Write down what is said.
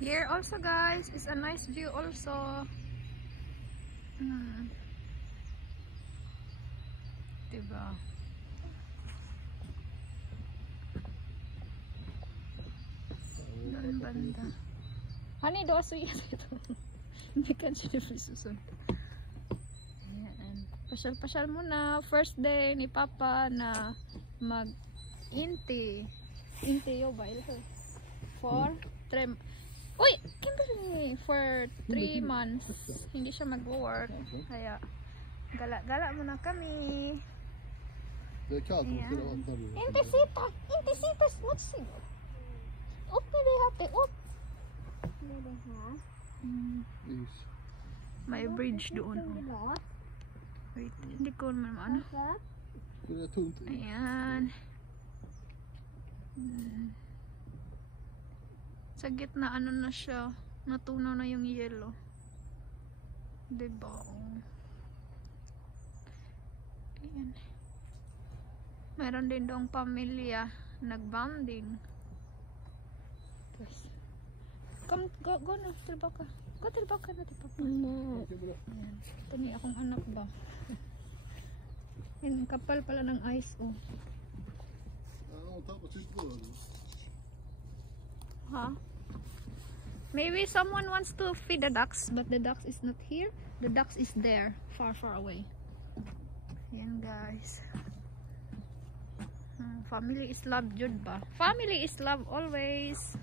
Here also guys is a nice view also. Diba? Doon banda. Honey, doon suya ito. Hindi ka siya susun. Ayan. Pasyal-pasyal muna. First day ni Papa na mag-inti. Inti yo ba ito? For 3 Uy! Kimberly! For 3 months. Hindi siya mag-work. Kaya gala-gala muna kami. Det är kallt, man ska vara där. Inte sitta! Inte sitta smutsig! Upp med det här! Upp! Med det här. Is. May bridge doon. Wait, hindi ko naman ano. Det är tunt. Ayan. Sa gitna ano na siya. Natunaw na yung yellow. Diba? Ayan. Meron din doong pamilya nagbanding. Come, go na, tilbaka ka. Go, tilbaka na, Papa. No. Ayan. Ito ni akong anak ba? Ayan, kapal pala ng ice, oh. Ja, tappar sitt bröd. Huh? Maybe someone wants to feed the ducks, but the ducks is not here. The ducks is there, far, far away. Ayan, guys. Family is love, jud ba? Family is love always.